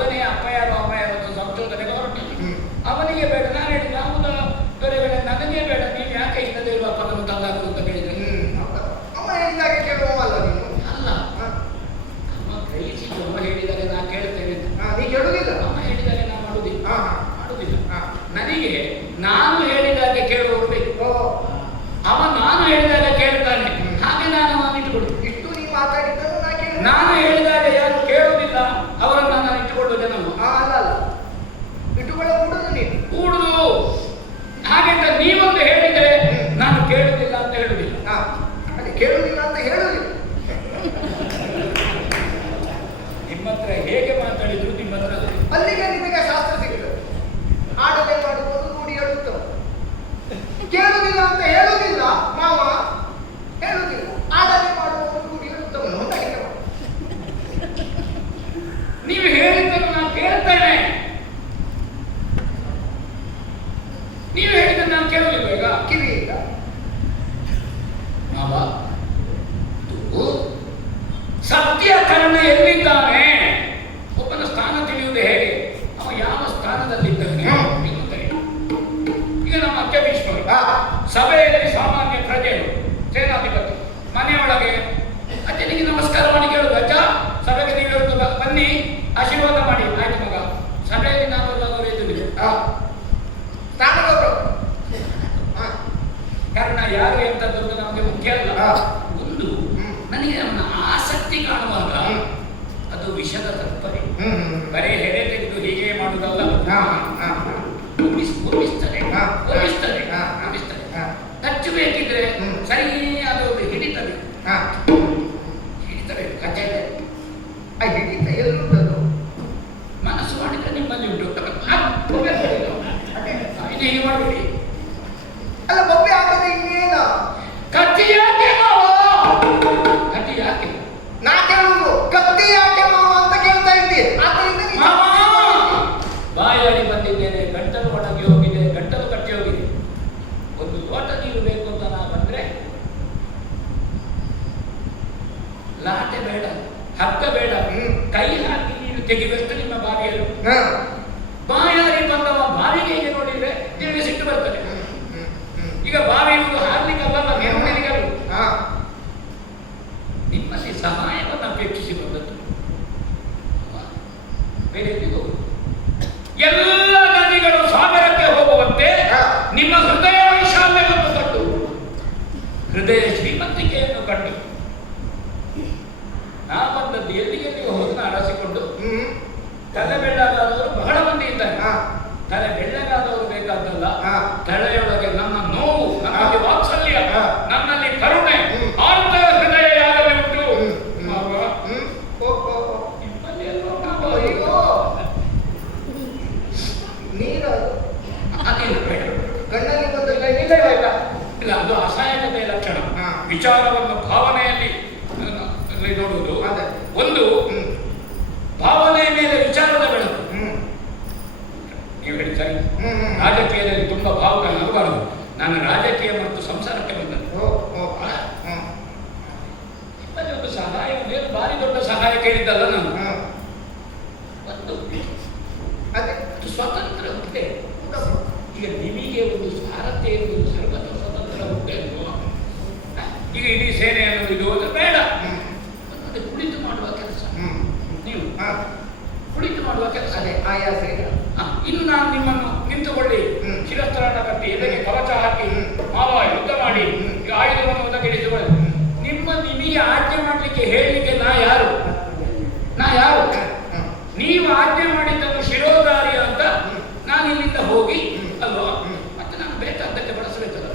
ನಿಮ್ಮ ಹತ್ರ ಹೇಗೆ ಮಾತಾಡಿದ್ರು ನಿಮ್ಮ ಹತ್ರ ಅಲ್ಲಿಗೆ ನಿಮಗೆ ಶಾಸ್ತ್ರ ಸಿಗ್ತದೆ. ಆಡದೆ ಮಾಡುವುದು ರೂಢಿ ಹೇಳುತ್ತವೆ. ಕೇಳುವುದಿಲ್ಲ ಅಂತ ಹೇಳುವುದಿಲ್ಲ ಮಾವ, ಹೇಳುವುದಿಲ್ಲ. ಆಡದೆ ಮಾಡುವುದು ರೂಢಿ ಹೇಳುತ್ತವೆ. ಅಡಿಗೆ ಮಾಡು. ನೀವು ಹೇಳಿದ್ದನ್ನು ನಾನು ಕೇಳ್ತೇನೆ, ನೀವು ಹೇಳಿದ್ದನ್ನು ನಾನು ಕೇಳುವುದಿಲ್ಲ. ಈಗ ಕಿವಿ ಇಲ್ಲ ಮಾವ, ಸತ್ಯ ಕರ್ಣ ಎಲ್ಲಿದ್ದಾನೆ? ಒಬ್ಬನ ಸ್ಥಾನ ತಿಳಿಯುವುದು ಹೇಗೆ? ಅವ ಯಾವ ಸ್ಥಾನದಲ್ಲಿದ್ದಾನೆ? ಈಗ ನಮ್ಮ ಅಜ್ಜ ಭೀಷ್ಮರು ಸಭೆಯಲ್ಲಿ ಸಾಮಾನ್ಯ ಪ್ರಜೆಗಳು, ಸೇನಾಧಿಪತಿ ಮನೆಯೊಳಗೆ ಅಜ್ಜನಿಗೆ ನಮಸ್ಕಾರ ಮಾಡಿ ಕೇಳುದು, ಅಜ್ಜ ಸಭೆಗೆ ನೀವು ಹೇಳುದು ಬನ್ನಿ ಆಶೀರ್ವಾದ ಮಾಡಿ. ಆಯ್ತು ಮಗ, ಸಭೆಯಲ್ಲಿ ನಾವು ಇದ್ದಿದ್ದೀವಿ. ಕಾರಣ ಯಾರು ಎಂತದ್ದು ನಮಗೆ ಮುಖ್ಯ ಅಲ್ಲ. ಒಂದು ನನಗೆ ಅವನ ಆಸಕ್ತಿ ಕಾಣುವಾಗ ಅದು ವಿಷದ ತಪ್ಪರೆ. ಬರೀ ಹೆಡೆ ತೆಗೆದು ಹೀಗೆ ಮಾಡುವುದಲ್ಲ, ಒಲಿಸ್ತದೆ. ಖರ್ಚು ಬೇಕಿದ್ರೆ ಸರಿಯಾದ ಹಿಡಿತದೆ ಕಚ್ಚೆ ಹಿಡಿತ ಎಲ್ಲುಂಟದು. ಮನಸ್ಸು ಮಾಡಿದ್ರೆ ನಿಮ್ಮಲ್ಲಿ ಉಂಟು. ಇದು ಹೀಗೆ ಮಾಡಬೇಡಿ. ಅಲ್ಲ ಬೊಬ್ಬೆ ಹಾಕದೆ ಇನ್ನೇನ ಕತ್ತಿ ಯಾಕೆ ಮಾವ? ಕತ್ತಿ ಯಾಕೆ ನಾ ಕೇಳುವುದು? ಕತ್ತಿ ಯಾಕೆ ಮಾವ ಅಂತ ಕೇಳ್ತಾ ಇದ್ದಿ. ಆದ್ದರಿಂದ ಬಾಯಾಡಿ ಬಂದಿದ್ದೇನೆ, ಗಂಟಲು ಒಣಗಿ ಹೋಗಿದೆ, ಗಂಟಲು ಕಟ್ಟಿ ಹೋಗಿದೆ. ಒಂದು ಲೋಟ ನೀರು ಬೇಕು ಅಂತ ನಾ ಬಂದ್ರೆ ಲಾಟೆ ಬೇಡ, ಹಗ್ಗ ಬೇಡ, ಕೈ ಹಾಕಿ ನೀರು ತೆಗಿಬೇಕು ನಿಮ್ಮ ಬಾವಿಯಲ್ಲಿ. ಬಾಯಾಡಿ ಬಂದವ ಬಾವಿಗೆ ನೋಡಿದ್ರೆ ನಿಮಗೆ ಸಿಟ್ಟು ಬರ್ತದೆ. ಈಗ ಬಾವಿ ಇರುವುದು ಹಾರ್ಲಿಕ್ಕಲ್ಲ, ನೆರಳಿಗಲ್ಲ. ನಿಮ್ಮಲ್ಲಿ ಸಹಾಯವನ್ನು ಅಪೇಕ್ಷಿಸಿ ಬಂದದ್ದು. ಬೇರೆ ಎಲ್ಲಿಗೂ ಎಲ್ಲ ನದಿಗಳು ಸಾಗರಕ್ಕೆ ಹೋಗುವಂತೆ ನಿಮ್ಮ ಹೃದಯ ವೈಶಾಲ್ಯವನ್ನು ಕಂಡು, ಹೃದಯ ಶ್ರೀಮಂತಿಕೆಯನ್ನು ಕಂಡು ನಾ ಬಂದದ್ದು ಎಲ್ಲಿಗೆ ನೀವು ಹೋದನ್ನ ಅರಸಿಕೊಂಡು. ತಲೆ ಬೆಳ್ಳಗಾದವರು ಬಹಳ ಮಂದಿ ಇದ್ದಾರೆ. ತಲೆ ಬೆಳ್ಳಗಾದವರು ಬೇಕಾದ್ದಲ್ಲ, ತಲೆಯೊಳಗೆ ನನ್ನ ನೋವು, ನನ್ನಲ್ಲಿ ವಾತ್ಸಲ್ಯ, ನನ್ನಲ್ಲಿ ಕರುಣೆ, ಆರ್ತ ಹೃದಯ ಯಾರಲ್ಲಿ ಉಂಟು ನಿಮ್ಮಲ್ಲಿ ನೀರು ಅದೇನು ಬೇಡ. ಕಣ್ಣಲ್ಲಿ ಬಂದ ಇಲ್ಲ, ಅದು ಅಸಹಾಯಕತೆಯ ಲಕ್ಷಣ. ವಿಚಾರವನ್ನು ಭಾವನೆಯಲ್ಲಿ ನೋಡುವುದು. ಒಂದು ಭಾವನೆಯ ಮೇಲೆ ವಿಚಾರದ ಬೆಳಕು. ನೀವು ಹೇಳಿ ಸರಿ. ರಾಜಕೀಯದಲ್ಲಿ ತುಂಬಾ ಭಾವುಕನಾಗಬಾರದು. ನಾನು ರಾಜಕೀಯ ಮತ್ತು ಸಂಸಾರಕ್ಕೆ ಬಂದದ್ದು. ನಿಮ್ಮಲ್ಲಿ ಒಂದು ಸಹಾಯ, ಏನು ಭಾರಿ ದೊಡ್ಡ ಸಹಾಯ ಕೇಳಿದ್ದಲ್ಲ ನಾನು. ಒಂದು ಅದು ಸ್ವತಂತ್ರ ಹುದ್ದೆ. ಈಗ ನಿಮಗೆ ಒಂದು ಸಾರಥ್ಯ ಇರುವುದು ಸರ್ವತ್ರ ಸ್ವತಂತ್ರ ಹುದ್ದೆ ಅಲ್ವಾ? ಈಗ ಇಡೀ ಸೇನೆಯನ್ನು ಇದು ಬೇಡ. ಮತ್ತೆ ಕುಳಿತು ಮಾಡುವ ಕೆಲಸ, ನೀವು ಕುಳಿತು ಮಾಡುವ ಕೆಲಸ. ಆಯಾಸ ಇನ್ನು ನಾನು ನಿಮ್ಮನ್ನು ನಿಂತುಕೊಳ್ಳಿ, ಶಿರಸ್ತ್ರಾಣ ಕಟ್ಟಿ, ಎದೆಗೆ ಕವಚ ಹಾಕಿ, ಮಾವ ಯುದ್ಧ ಮಾಡಿ, ಈಗ ಆಯುಧವನ್ನು ಒದಗಿಡಿಸಿಕೊಳ್ಳಿ. ನಿಮಗೆ ಆಜ್ಞೆ ಮಾಡಲಿಕ್ಕೆ ಹೇಳಲಿಕ್ಕೆ ನಾ ಯಾರು? ನೀವು ಆಜ್ಞೆ ಮಾಡಿದ್ದನ್ನು ಶಿರೋಧಾರಿ ಅಂತ ನಾನು ಇಲ್ಲಿಂದ ಹೋಗಿ ಅಲ್ವಾ, ಮತ್ತೆ ನಾನು ಬೇಕಾದ್ದಕ್ಕೆ ಬಳಸಬೇಕಲ್ಲ.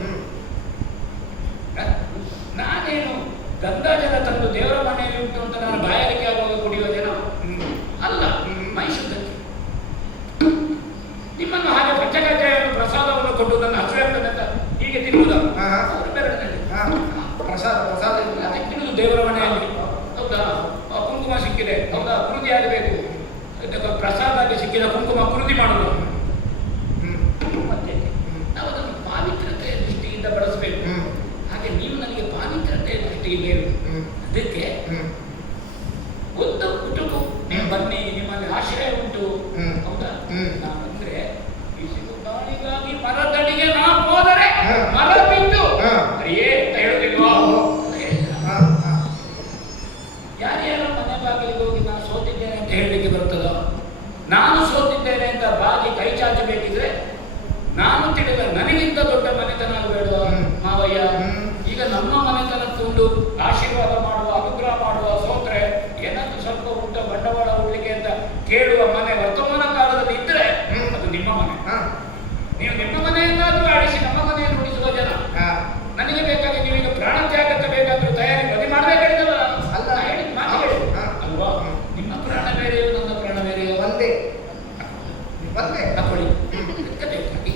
ನಾನೇನು ಗಂಗಾ ಜಲ ತಂದು ದೇವರ ಮನೆಯಲ್ಲಿ ಉಂಟು ಅಂತ ನಾನು ಬಾಯಾರಿಕೆ ಆಗುವಾಗ ಕುಡಿಯುವ ಜನ ಅಲ್ಲ. ಮೈಸೂರಕ್ಕೆ ನಿಮ್ಮನ್ನು ಹಾಗೆ ಪಂಚಕಜ್ಜಾಯವನ್ನು ಪ್ರಸಾದವನ್ನು ಕೊಟ್ಟು ನನ್ನ ಹಸಿವೆಂತ ಹೀಗೆ ತಿನ್ನುವುದ ಪ್ರಸಾದ ಅದಕ್ಕೆ ತಿನ್ನುವುದು ದೇವರ ಮನೆಯಲ್ಲಿ. ಹೌದಾ? ಕುಂಕುಮ ಸಿಕ್ಕಿದೆ, ಹೌದಾ, ಕುರುದಿ ಆಗಬೇಕು. ಪ್ರಸಾದಕ್ಕೆ ಸಿಕ್ಕಿದ ಕುಂಕುಮ ಕುರುದಿ ಮಾಡುವುದು. ಮತ್ತೆ ನಾವು ಅದನ್ನು ಪಾವಿತ್ರತೆಯ ದೃಷ್ಟಿಯಿಂದ ಬಳಸಬೇಕು. ಹಾಗೆ ನೀವು ನನಗೆ ಪಾವಿತ್ರತೆಯ ದೃಷ್ಟಿಯಿಂದ ಇರುವುದು. ಅದಕ್ಕೆ ಒಂದು ಕುಟುಂಬ ನೀವು ಬನ್ನಿ, ನಿಮ್ಮಲ್ಲಿ ಆಶ್ರಯ ಉಂಟು. ಹೌದಾ? ನಾನಂದ್ರೆ ಬಿಸಿಲು ಗಾಳಿಗಾಗಿ ಮರದಡಿಗೆ ನಾ ಹೋದರೆ ಮರ ಬಿದ್ದು ಅರಿಯೇ ಅಂತ ಹೇಳುದಿಲ್ವಾ? ಯಾರ್ಯಾರ ಮನೆ ಬಾಗಿಲಿಗೆ ಹೋಗಿ ನಾನು ಸೋತಿದ್ದೇನೆ ಅಂತ ಹೇಳಲಿಕ್ಕೆ ಬರ್ತದ? ನಾನು ಸೋತಿದ್ದೇನೆ ಅಂತ ಬಾಗಿ ಕೈ ಚಾಚಬೇಕಿದ್ರೆ ನಾನು ತಿಳಿದ ನನಗಿಂತ ದೊಡ್ಡ ಮನೆತನ ಬೇಡ ಮಾವಯ್ಯ. ಈಗ ನಮ್ಮ ಮನೆತನಕ್ಕೊಂದು ಆಶೀರ್ವಾದ ಮಾಡುವ, ಅನುಗ್ರಹ ಮಾಡುವ, ಸೋತ್ರೆ ಏನಾದ್ರೂ ಸ್ವಲ್ಪ ಊಟ ಬಂಡವಾಳ ಉಳ್ಳಿಕೆ ಅಂತ ಕೇಳುವ ಮನೆ ವರ್ತಮಾನ ಕಾಲದಲ್ಲಿ ಇದ್ರೆ ಅದು ನಿಮ್ಮ ಮನೆ. ನೀವು ನಿಮ್ಮ ಮನೆಯನ್ನಾದ್ರೂ ಆಡಿಸಿ ನಮ್ಮ ಮನೆಯನ್ನು ಉಳಿಸುವ ಜನ. ನನಗೆ ಬೇಕಾಗಿ ನೀವೀಗ ಪ್ರಾಣ ತ್ಯಾಗಕ್ಕೆ ಬೇಕಾದ್ರೂ ತಯಾರಿ ಬದಿ ಮಾಡಬೇಕಾಗಿದ್ದಲ್ಲ ಅಲ್ಲ. ಹೇಳಿದ ಮಾತು ಹೇಳಿ ಅಲ್ವಾ? ನಿಮ್ಮ ಪ್ರಾಣ ಬಂದೆ ಬಂದೆ ತಕೊಳ್ಳಿ. ಎತ್ತಬೇಕಾಗಿ.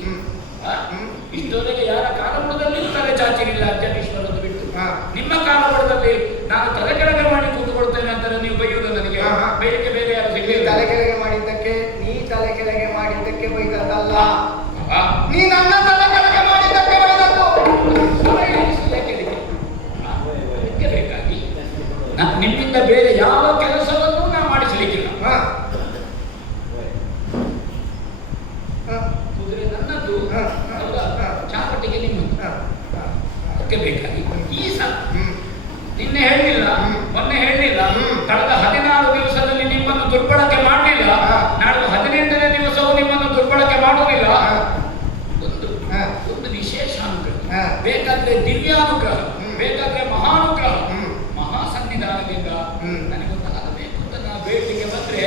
ಇಷ್ಟೊಂದಿಗೆ ಯಾರ ಕಾಲಬುಡದಲ್ಲಿ ತಲೆ ಚಾಚಿರಲಿಲ್ಲ ಅಜ್ಜನೀಶ್ವರನ್ನು ಬಿಟ್ಟು. ನಿಮ್ಮ ಕಾಲಬುಡದಲ್ಲಿ ನಾನು ತಲೆ ಕೆಳಗೆ ಮಾಡಿ ಕೂತ್ಕೊಳ್ತೇನೆ ಅಂತ ನೀವು ಬೈಯುವುದು ನನಗೆ. ಬೇರೆ ಬೇರೆ ಯಾರು ಸಿಗಲಿಲ್ಲ. ತಲೆ ಕೆಳಗೆ ಮಾಡಿದ್ದಕ್ಕೆ ನೀ ತಲೆ ಕೆಳಗೆ ಮಾಡಿದ್ದಕ್ಕೆ ಬೈದದ್ದಲ್ಲ, ನೀ ನನ್ನ ತಲೆ ಕೆಳಗೆ ಮಾಡಿದ್ದಕ್ಕೆ ಬೈದದ್ದು. ಬೇಕಾಗಿ ನಿಮ್ಮಿಂದ ಬೇರೆ ಯಾವ ಕೆಲಸವನ್ನು ನಾ ಮಾಡಿಸಲಿಕ್ಕಿಲ್ಲ. ಕುದುರೆ ನನ್ನದು, ಚಾಪಟಿಗೆ ನಿಮ್ಮದು. ಅದಕ್ಕೆ ಬೇಕಾಗಿ ಈ ಸಲ ನಿನ್ನೆ ಹೇಳಲಿಲ್ಲ, ಮೊನ್ನೆ ಹೇಳಲಿಲ್ಲ, ಕಳೆದ 16 ದಿವಸದಲ್ಲಿ ನಿಮ್ಮನ್ನು ದುರ್ಬಳಕೆ ಮಾಡಲಿಲ್ಲ, ನಾಳೆ 18ನೇ ದಿವಸವೂ ನಿಮ್ಮನ್ನು ದುರ್ಬಳಕೆ ಮಾಡುವುದಿಲ್ಲ. ಒಂದು ವಿಶೇಷ ಅನುಗ್ರಹ, ಬೇಕಾದ್ರೆ ದಿವ್ಯಾನುಗ್ರಹ, ಬೇಕಾದ್ರೆ ಮಹಾನುಗ್ರಹ, ಮಹಾಸನ್ನಿಧಾನದಿಂದ ನನಗೊಂದು ಆಗಬೇಕು ಅಂತ ನಾವು ಬೇಡಿಕೆ ಬಂದ್ರೆ